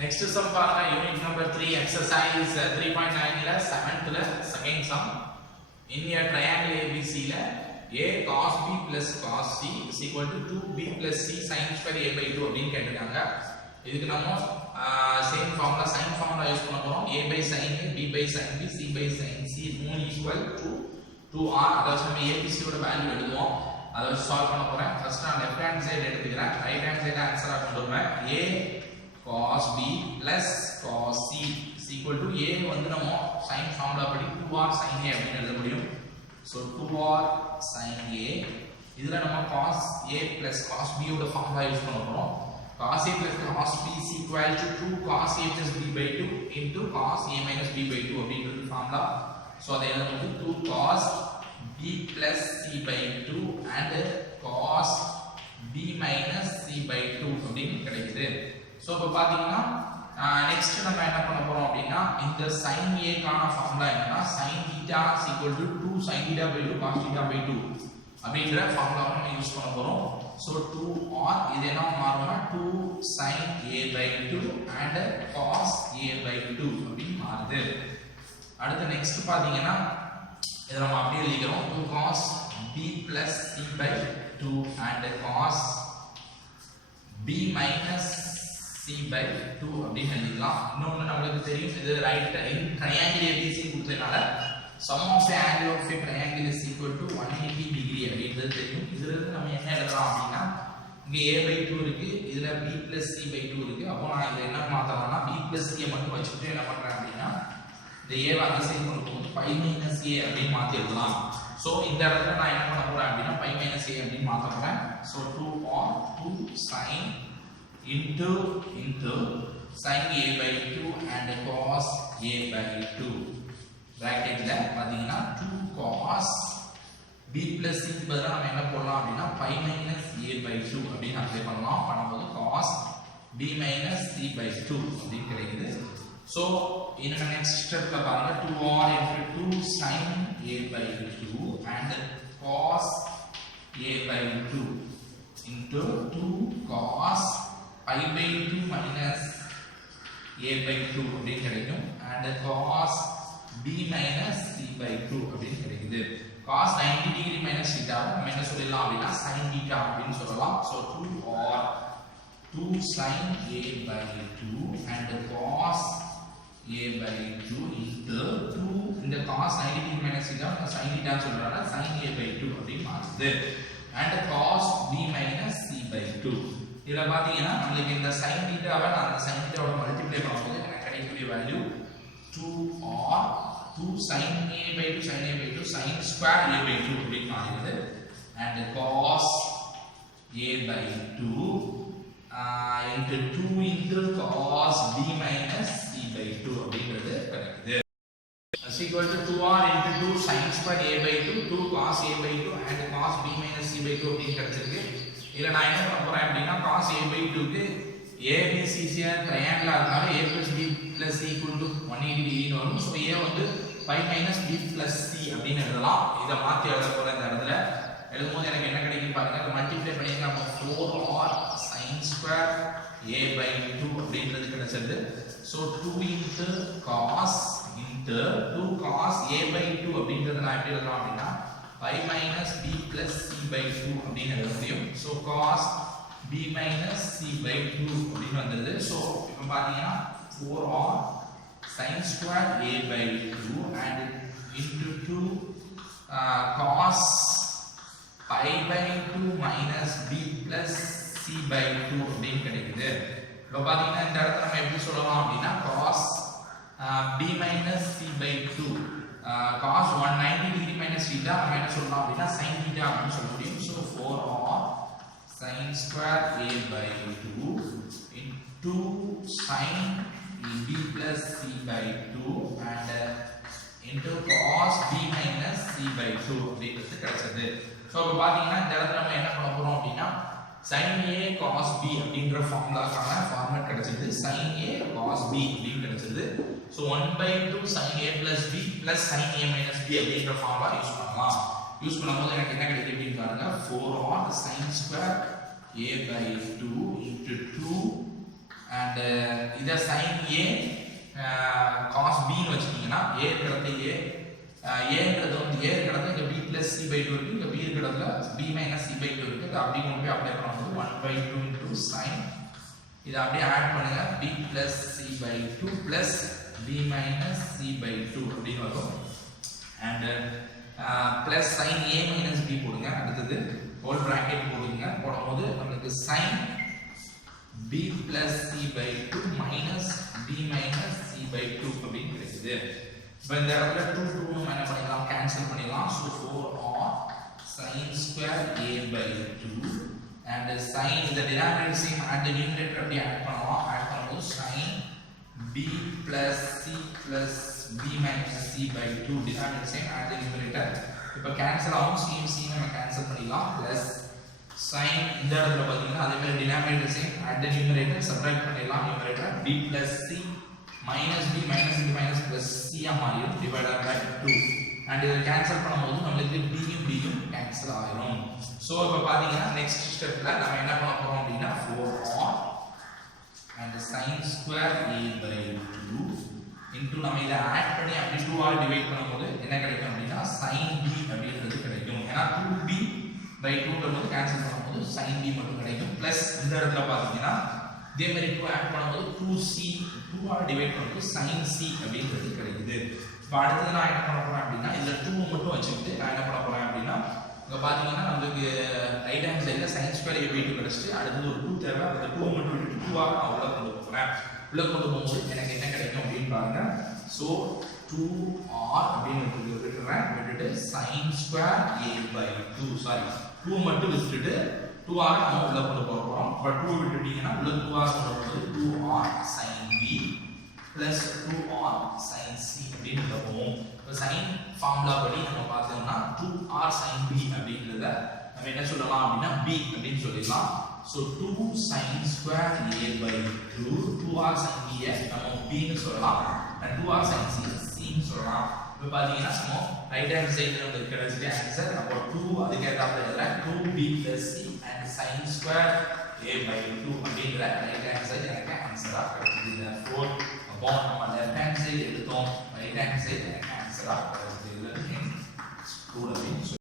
Next sum பாருங்க unit number 3 exercise 3.9 ல 7th ல second sum in a triangle ABC ல a cos b plus cos c is equal to 2b plus c sin square a by 2 அப்படினு கேட்டிருக்காங்க. இதுக்கு நம்ம same formula sin formula use பண்ண போறோம். a by sin a b by sin b c by sin c மூணு equal to 2r. அதாவது நம்ம abc ஓட வேல்யூ எழுதுவோம். அதை வச்சு சால்வ் பண்ண போறேன். ஃபர்ஸ்ட் நான் லெஃப்ட் ஹேண்ட் சைடு எடுத்துக்கிறேன். ரைட் ஹேண்ட் சைடு ஆன்சரா கொண்டு வருவேன். a cos b plus cos c is equal to a வந்து நம்ம sin ஃபார்முலா படி 2r sin a அப்படினு எழுத முடியும். So 2r sin a இதுல நம்ம cos a plus cos b ஓட ஃபார்முலா யூஸ் பண்ண போறோம். cos a plus cos b is equal to 2 cos a plus b by 2 into cos a minus b by 2 அப்படிங்கிறது formula. So அதை எழுதும்போது 2 cos b plus c by 2 and cos b minus c by 2 அப்படின்னு கிடைக்குது. So இப்போ பாத்தீங்கன்னா next நம்ம என்ன பண்ண போறோம் அப்படினா இந்த sin a கான ஃபார்முலா என்னன்னா sin theta is equal to 2 sin theta by 2 cos theta by 2 அப்படிங்கற ஃபார்முலாவை நம்ம யூஸ் பண்ண போறோம். So 2r இது என்ன மாறும்னா 2 sin a by 2 and cos a by 2 அப்படி மாறுது. அடுத்து நெக்ஸ்ட் பாத்தீங்கன்னா இத நம்ம அப்படியே எழுதிக்கிறோம் 2 cos b plus c by 2 and cos b minus c by 2 அப்படின்னு எழுதிக்கலாம். இன்னொன்னு நமக்கு தெரியும் இது right triangle ABC கொடுத்ததனால sum of the angle of a triangle is equal to 180 degree அப்படின்றது தெரியும். இதுல இருந்து நம்ம என்ன எழுதலாம் அப்படினா இங்க a by 2 இருக்கு, இதுல b plus c by 2 இருக்கு. அப்போ நான் இத என்ன மாத்தறேன்னா b plus c மட்டும் வச்சிட்டு என்ன பண்றேன் அப்படினா இந்த a வை அந்த சைடு கொண்டு போய் pi minus a அப்படி மாத்தி எழுதலாம். சோ இந்த இடத்துல நான் என்ன பண்ண போறேன் அப்படினா pi minus a அப்படி மாத்த போறேன். So 2 on 2 sin into sin a by 2 and cos a by 2 bracketல பாத்தீங்கன்னா 2 cos b plus c க்கு பதிலா நம்ம என்ன போடலாம் அப்படினா pi minus a by 2 அப்படி அப்ளை பண்ணலாம். பண்ணும்போது cos b minus c by 2 அப்படி கிடைக்குது. சோ இந்த நெக்ஸ்ட் ஸ்டெப்ல பாருங்க 2r into 2 sin a by 2 and cos a by 2 into 2 cos pi by 2 minus a by 2 அப்படி கிடைக்கும் and cos b minus c by 2 அப்படி கிடைக்குது. cos 90 degree minus theta நம்ம என்ன சொல்லலாம் அப்படினா sin theta அப்படினு சொல்லலாம். so 2r 2 sin a by 2 and cos a by 2 into 2 இந்த cos 90 degree minus theta sin theta சொல்றதால sin a by 2 அப்படி மாறுது and cos b minus c by 2. இதுல பாத்தீங்கன்னா நமக்கு இந்த sin theta வை நான் அந்த sin theta ஓட மல்டிப்ளை பண்ணும்போது எனக்கு கிடைக்கக்கூடிய value 2r 2 sin a by 2 sin a by 2 sin square a by 2 அப்படி மாறுது and cos a by 2 into 2 into cos b minus c by 2 அப்படிங்கிறது கிடைக்குது. is equal to 2r into 2 sin square a by 2 2 cos a by 2 and cos b minus c by 2 அப்படி கிடைச்சிருக்கு. இதுல நான் என்ன பண்ண போறேன் அப்படினா cos a by 2 க்கு ABC triangle அதனால a plus b plus c equal to 180 degree னு வரும். சோ a வந்து pi minus b plus c அப்படினு எழுதலாம். இத மாத்தி எழுத போற இந்த இடத்துல எழுதும்போது எனக்கு என்ன கிடைக்கும் பாருங்க. இத மல்டிப்ளை பண்ணினா நம்ம 4r sin square a by 2 அப்படின்றது கிடைச்சது. So 2 into cos into 2 cos a by 2 அப்படின்றது நான் எப்படி எழுதலாம் அப்படினா pi minus b plus c by 2 அப்படினு எழுத முடியும். So cos b minus c by 2 அப்படினு வந்தது. சோ இப்போ பாத்தீங்கன்னா 4r sin square a by 2 and into 2 cos pi by 2 minus b plus c by 2 அப்படினு கிடைக்குது. இப்போ பாத்தீங்கன்னா இந்த இடத்துல நம்ம எப்படி சொல்லலாம் அப்படினா cos b minus c by 2 cos 190 degree minus theta நம்ம என்ன சொல்லலாம் அப்படினா sin theta அப்படினு சொல்ல முடியும். so 4r sin square a by 2 into sin b plus c by 2 and into cos b minus c by 2 அப்படிங்கிறது கிடைச்சது. சோ இப்போ பாத்தீங்கன்னா இந்த இடத்துல நம்ம என்ன பண்ண போறோம் அப்படினா sin a cos b அப்படிங்கற ஃபார்முலாக்கான ஃபார்மட் கிடைச்சது. sin a cos b அப்படினு கிடைச்சது. So 1/2 sin a plus b plus sin a minus b அப்படிங்கற ஃபார்முலா யூஸ் பண்ணலாம். யூஸ் பண்ணும்போது எனக்கு என்ன கிடைக்கும் அப்படினு பாருங்க 4r sin square a by 2 into 2 and இதை sin a cos b ன்னு வச்சுக்கிங்கன்னா a இருக்கிறது ஏன்றது வந்து a இருக்கிறது இங்க b plus c by 2 இருக்கு, இங்க b இருக்கிறதுல b minus c by 2 இருக்கு. அது அப்படியே கொண்டு போய் அப்ளை பண்ணும்போது 1 by 2 into sin இதை அப்படியே ஆட் பண்ணுங்க b plus c by 2 plus b minus c by 2 அப்படின்னு வரும். And plus sin a minus b போடுங்க. அடுத்தது ஹோல் பிராக்கெட் போடுங்க. போடும்போது நமக்கு sin b plus c by 2 minus b minus c by 2 அப்படின்னு கிடைக்குது. இப்போ இந்த இடத்துல 2 நம்ம என்ன பண்ணிடலாம், கேன்சல் பண்ணிடலாம். So 4r sin square a by 2 and sin இந்த denominator same at the numerator அப்படியே ஆட் பண்ணலாம். ஆட் பண்ணும்போது sin b plus c plus b minus c by 2 denominator same at the numerator. இப்போ கேன்சல் ஆகும், c நம்ம cancel பண்ணிடலாம். Plus sin இந்த இடத்துல பாத்தீங்கன்னா அதே மாதிரி denominator same at the numerator subtract பண்ணிடலாம். Numerator b plus c minus b minus into minus plus c ஆ மாறிடும் divided by 2 and இத கேன்சல் பண்ணும்போது நமக்கு b யும் b யும் கேன்சல் ஆயிடும். சோ இப்போ பாத்தீங்கன்னா நெக்ஸ்ட் ஸ்டெப்ல நாம என்ன பண்ண போறோம் அப்படினா 4r and sin square a by 2 into நம்ம இத ஆட் பண்ணி அப்படி 2 ஆல் டிவைட் பண்ணும்போது என்ன கிடைக்கும் அப்படினா sin b அப்படிங்கிறது கிடைக்கும். ஏனா 2b by 2 ங்கிறது கேன்சல் பண்ணும்போது sin b மட்டும் கிடைக்கும். பிளஸ் இந்த இடத்துல பாத்தீங்கன்னா இதே மாதிரி 2 ஆட் பண்ணும்போது 2c 2 ஆல் டிவைட் பண்ணும்போது sin c அப்படிங்கிறது கிடைக்குது. இப்போ அடுத்து நான் என்ன பண்ண போறேன் அப்படினா இதுல 2 மட்டும் வச்சுக்கிட்டு நான் என்ன பண்ண போறேன் அப்படினா இங்க பாத்தீங்கன்னா நமக்கு ரைட் ஹேண்ட் சைடுல sin square a by 2 கிடைச்சிட்டு அடுத்து ஒரு 2 தேவை. அந்த 2 மட்டும் விட்டுட்டு 2 ஆக நான் உள்ள கொண்டு போறேன். உள்ள கொண்டு போகும்போது எனக்கு என்ன கிடைக்கும் அப்படின்னு பாருங்க. சோ 2r அப்படின்னு விட்டுட்டு sin square a by 2 sorry 2 மட்டும் விட்டுட்டு 2r நம்ம உள்ள கொண்டு போறோம். பட் 2 விட்டுட்டீங்கன்னா உள்ள 2r கொண்டு போகும்போது 2r sin b plus 2r sin c அப்படின்னு போகும். இப்போ sin ஃபார்முலா படி நம்ம பார்த்தோம்னா 2r sin b அப்படிங்கறத நம்ம என்ன சொல்லலாம் அப்படினா b அப்படின்னு சொல்லிடலாம். So 2 sin square a by 2 2r sin b நம்ம b ன்னு சொல்லலாம். and 2r sin c ன்னு சொல்லலாம். இப்போ பாத்தீங்கன்னா நம்ம ரைட் ஹேண்ட் சைடுல நமக்கு கிடைச்ச ஆன்சர் அப்போ 2 அதுக்கு ஏத்தாப்புல எழுதல 2b plus c and sin square a by 2 அப்படிங்கற ரைட் ஹேண்ட் சைடு எனக்கு ஆன்சரா கிடைச்சது. therefore அப்போ நம்ம லெஃப்ட் ஹேண்ட் சைடு எடுத்தோம், ரைட் ஹேண்ட் சைடு எனக்கு ஆன்சரா கிடைச்சது. 2 அப்படின்னு